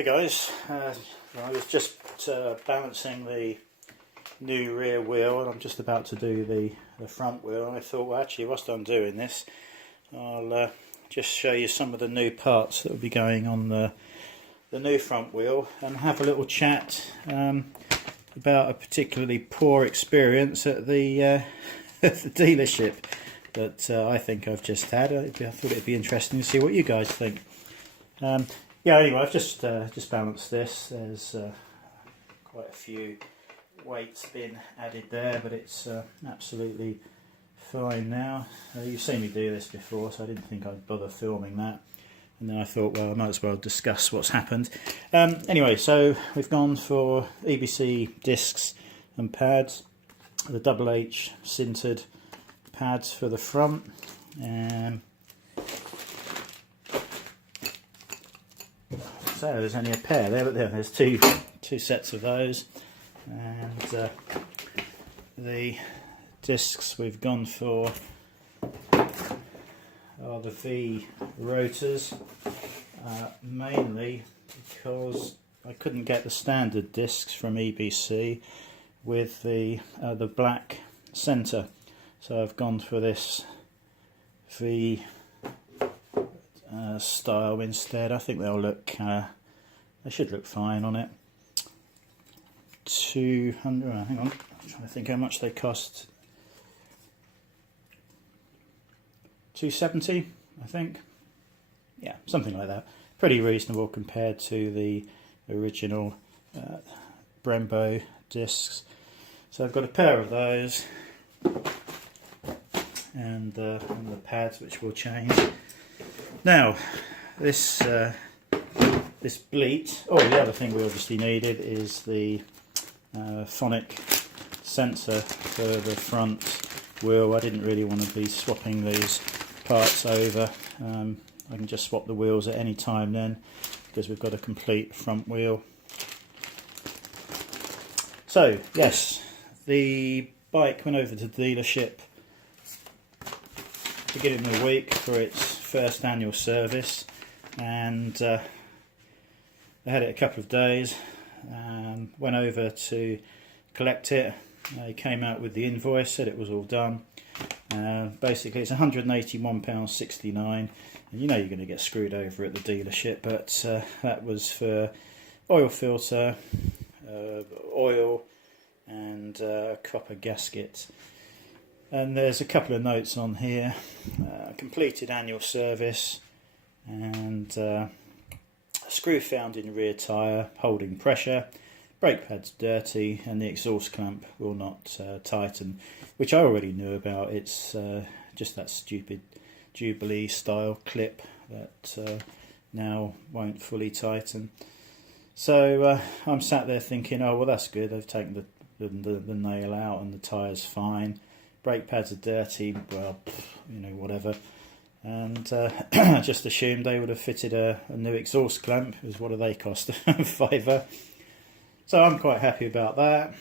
Hey guys, I was just balancing the new rear wheel, and I'm just about to do the front wheel, and I thought, well, actually whilst I'm doing this I'll just show you some of the new parts that will be going on the new front wheel, and have a little chat about a particularly poor experience at the, at the dealership that I think I've just had. I thought it'd be interesting to see what you guys think. Yeah, anyway, I've just balanced this. There's quite a few weights been added there, but it's absolutely fine now. You've seen me do this before, so I didn't think I'd bother filming that. And then I thought, well, I might as well discuss what's happened. Anyway, so we've gone for EBC discs and pads, the double H sintered pads for the front. So there's only a pair there, but there's two sets of those, and the discs we've gone for are the V rotors, mainly because I couldn't get the standard discs from EBC with the black centre, so I've gone for this V style instead. I think they'll look, they should look fine on it. 200, hang on, I'm trying to think how much they cost. 270, I think. Yeah, something like that. Pretty reasonable compared to the original Brembo discs. So I've got a pair of those, and the pads, which will change. Now, this bleat. Oh, the other thing we obviously needed is the phonic sensor for the front wheel. I didn't really want to be swapping these parts over. I can just swap the wheels at any time then, because we've got a complete front wheel. So yes, the bike went over to the dealership beginning of the week for its first annual service, and I had it a couple of days. Went over to collect it. He came out with the invoice, said it was all done. Basically it's £181.69, and you know you're going to get screwed over at the dealership, but that was for oil filter, oil, and copper gasket. And there's a couple of notes on here: completed annual service, and a screw found in rear tyre holding pressure, brake pad's dirty, and the exhaust clamp will not tighten, which I already knew about. It's just that stupid Jubilee style clip that now won't fully tighten. So I'm sat there thinking, oh well, that's good, they've taken the nail out and the tyre's fine. Brake pads are dirty, well, you know, whatever. And I just assumed they would have fitted a new exhaust clamp, because what do they cost? A fiver. So I'm quite happy about that.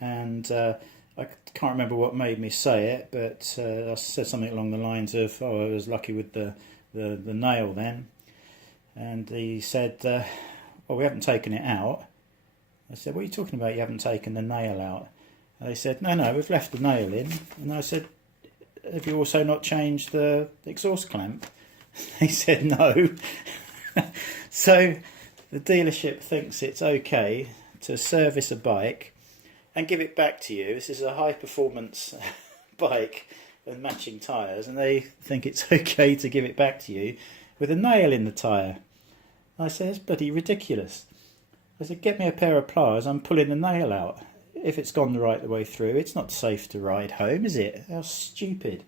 And I can't remember what made me say it, but I said something along the lines of, oh, I was lucky with the nail then. And he said, well, we haven't taken it out. I said, what are you talking about, you haven't taken the nail out? They said, no, we've left the nail in. And I said, have you also not changed the exhaust clamp? They said no. So the dealership thinks it's okay to service a bike and give it back to you. This is a high performance bike with matching tyres, and they think it's okay to give it back to you with a nail in the tyre. I said, it's bloody ridiculous. I said, get me a pair of pliers, I'm pulling the nail out. If it's gone the right way through, it's not safe to ride home, is it? How stupid.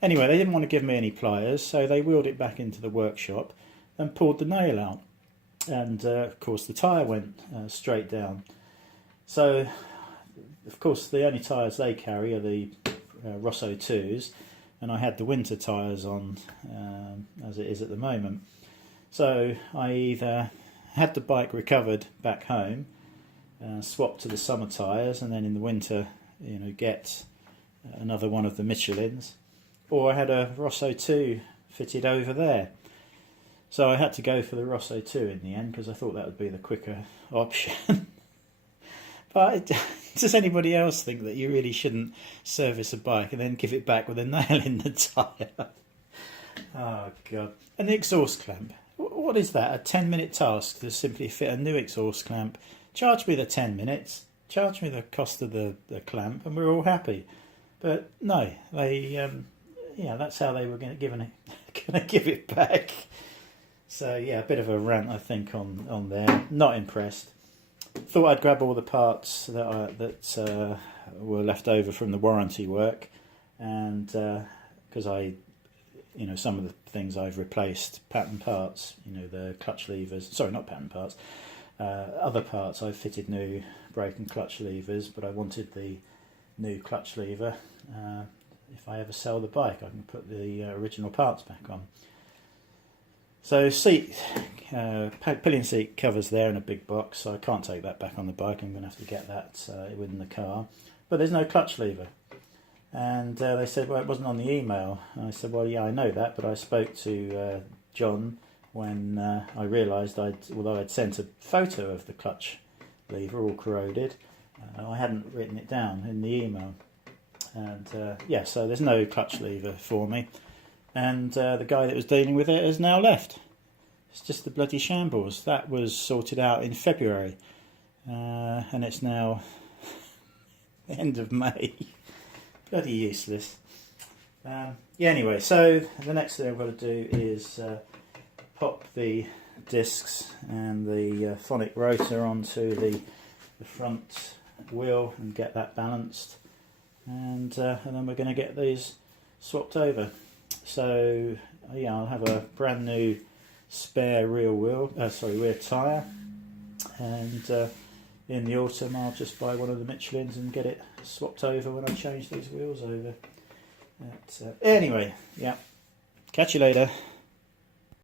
Anyway, they didn't want to give me any pliers, so they wheeled it back into the workshop and pulled the nail out. And of course the tyre went straight down. So of course the only tyres they carry are the Rosso 2s, and I had the winter tyres on as it is at the moment. So I either had the bike recovered back home, swap to the summer tyres, and then in the winter, you know, get another one of the Michelins, or I had a Rosso 2 fitted over there. So I had to go for the Rosso 2 in the end because I thought that would be the quicker option. But does anybody else think that you really shouldn't service a bike and then give it back with a nail in the tyre? Oh God. And the exhaust clamp. What is that? A 10-minute task to simply fit a new exhaust clamp? Charge me the 10 minutes, charge me the cost of the clamp, and we're all happy. But no, they, that's how they were going to give it back. So yeah, a bit of a rant, I think, on there. Not impressed. Thought I'd grab all the parts that were left over from the warranty work, and because some of the things I've replaced pattern parts, the clutch levers. Sorry, not pattern parts. Other parts I've fitted new brake and clutch levers, but I wanted the new clutch lever. If I ever sell the bike, I can put the original parts back on. So pillion seat covers there in a big box, so I can't take that back on the bike. I'm going to have to get that within the car. But there's no clutch lever. And they said, well, it wasn't on the email. And I said, well, yeah, I know that, but I spoke to John when I realised although I'd sent a photo of the clutch lever all corroded, I hadn't written it down in the email. And so there's no clutch lever for me. And the guy that was dealing with it has now left. It's just the bloody shambles. That was sorted out in February. And it's now the end of May. Bloody useless. Anyway, so the next thing I've got to do is pop the discs and the phonic rotor onto the front wheel and get that balanced. And then we're going to get these swapped over. So yeah, I'll have a brand new spare rear tyre, and in the autumn I'll just buy one of the Michelins and get it swapped over when I change these wheels over. Anyway, yeah, catch you later.